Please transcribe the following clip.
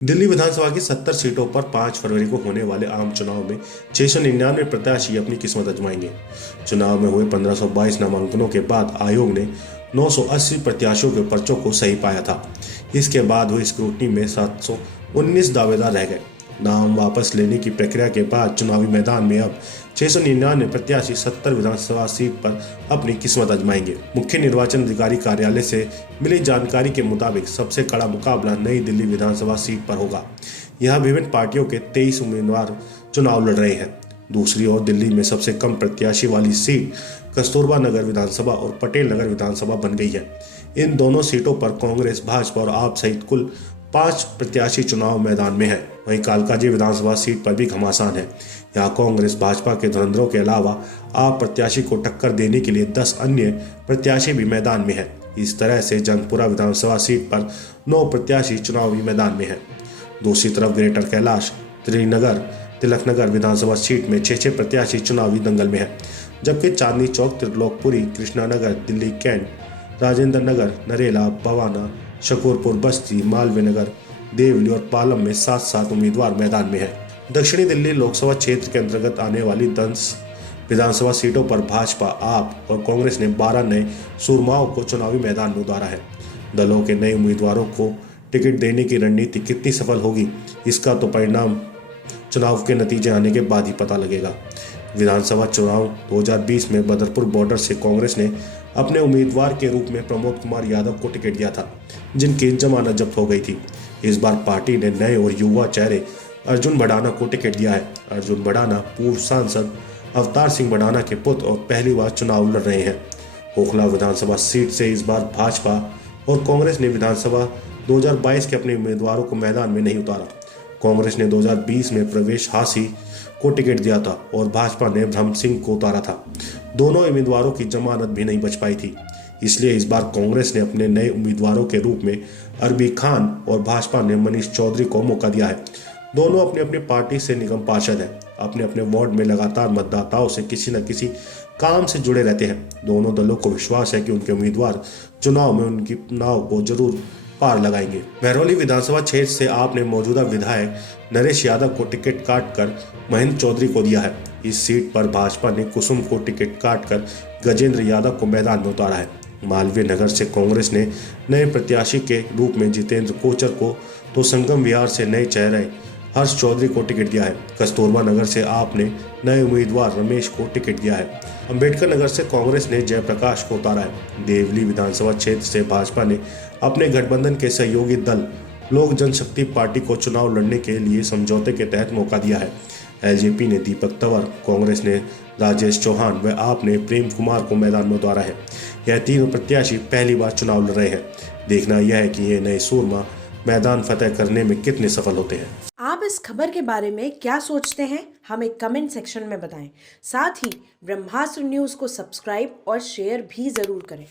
दिल्ली विधानसभा की 70 सीटों पर 5 फरवरी को होने वाले आम चुनाव में 699 प्रत्याशी अपनी किस्मत आजमाएंगे। चुनाव में हुए 1522 नामांकनों के बाद आयोग ने 980 प्रत्याशियों के पर्चों को सही पाया था। इसके बाद हुई स्क्रूटनी में 719 दावेदार रह गए। नाम वापस लेने की प्रक्रिया के बाद चुनावी मैदान में अब 699 प्रत्याशी 70 विधानसभा सीट पर अपनी किस्मत आजमाएंगे। मुख्य निर्वाचन अधिकारी कार्यालय से मिली जानकारी के मुताबिक सबसे कड़ा मुकाबला नई दिल्ली विधानसभा सीट पर होगा। यहाँ विभिन्न पार्टियों के 23 उम्मीदवार चुनाव लड़ रहे हैं। दूसरी ओर दिल्ली में सबसे कम प्रत्याशी वाली सीट कस्तूरबा नगर विधानसभा और पटेल नगर विधानसभा बन गई है। इन दोनों सीटों पर कांग्रेस, भाजपा और आप सहित कुल 5 प्रत्याशी चुनाव मैदान में हैं। वहीं कालकाजी विधानसभा सीट पर भी घमासान है। यहाँ कांग्रेस, भाजपा के धुरंधरों के अलावा आप प्रत्याशी को टक्कर देने के लिए 10 अन्य प्रत्याशी भी मैदान में हैं। इस तरह से जंगपुरा विधानसभा सीट पर 9 प्रत्याशी चुनावी मैदान में हैं। दूसरी तरफ ग्रेटर कैलाश, त्रिनगर, तिलकनगर विधानसभा सीट में 6 प्रत्याशी चुनावी दंगल में हैं, जबकि चांदनी चौक, त्रिलोकपुरी, कृष्णानगर, दिल्ली कैंट, राजेंद्र नगर, नरेला, बवाना, शकूरपुर, बस्ती, मालवीय नगर, देवली और पालम में 7-7 उम्मीदवार मैदान में हैं। दक्षिणी दिल्ली लोकसभा क्षेत्र के अंतर्गत आने वाली 10 विधानसभा सीटों पर भाजपा, आप और कांग्रेस ने 12 नए सुरमाओं को चुनावी मैदान में उतारा है। दलों के नए उम्मीदवारों को टिकट देने की रणनीति कितनी सफल होगी, इसका तो परिणाम चुनाव के नतीजे आने के बाद ही पता लगेगा। विधानसभा चुनाव 2020 में बदरपुर बॉर्डर से कांग्रेस ने अपने उम्मीदवार के रूप में प्रमोद कुमार यादव को टिकट दिया था, जिनकी जमानत जब्त हो गई थी। इस बार पार्टी ने नए और युवा चेहरे अर्जुन भड़ाना को टिकट दिया है। अर्जुन भड़ाना पूर्व सांसद अवतार सिंह भड़ाना के पुत्र और पहली बार चुनाव लड़ रहे हैं। ओखला विधानसभा सीट से इस बार भाजपा और कांग्रेस ने विधानसभा 2022 के अपने उम्मीदवारों को मैदान में नहीं उतारा। कांग्रेस ने 2020 में प्रवेश हासी को टिकट दिया था और भाजपा ने ब्रह्म सिंह को उतारा था। दोनों उम्मीदवारों की जमानत भी नहीं बच पाई थी। इसलिए इस बार कांग्रेस ने अपने नए उम्मीदवारों के रूप में अरबी खान और भाजपा ने मनीष चौधरी को मौका दिया है। दोनों अपनी अपनी पार्टी से निगम पार्षद हैं। अपने अपने वार्ड में लगातार मतदाताओं से किसी न किसी काम से जुड़े रहते हैं। दोनों दलों को विश्वास है कि उनके उम्मीदवार चुनाव में उनकी नाव को जरूर पार लगाएंगे। महरौली विधानसभा क्षेत्र से आपने मौजूदा विधायक नरेश यादव को टिकट काटकर महेंद्र चौधरी को दिया है। इस सीट पर भाजपा ने कुसुम को टिकट काटकर गजेंद्र यादव को मैदान में उतारा है। मालवीय नगर से कांग्रेस ने नए प्रत्याशी के रूप में जितेंद्र कोचर को, तो संगम विहार से नए चेहरे हर्ष चौधरी को टिकट दिया है। कस्तूरबा नगर से आपने नए उम्मीदवार रमेश को टिकट दिया है। अंबेडकर नगर से कांग्रेस ने जयप्रकाश को उतारा है। देवली विधानसभा क्षेत्र से भाजपा ने अपने गठबंधन के सहयोगी दल लोक जनशक्ति पार्टी को चुनाव लड़ने के लिए समझौते के तहत मौका दिया है। एलजेपी ने दीपक तंवर, कांग्रेस ने राजेश चौहान व आप ने प्रेम कुमार को मैदान में उतारा है। यह तीनों प्रत्याशी पहली बार चुनाव लड़ रहे हैं। देखना यह है कि ये नए सूरमा मैदान फतेह करने में कितने सफल होते हैं। आप इस खबर के बारे में क्या सोचते हैं, हमें कमेंट सेक्शन में बताएं। साथ ही ब्रह्मास्त्र न्यूज़ को सब्सक्राइब और शेयर भी जरूर करें।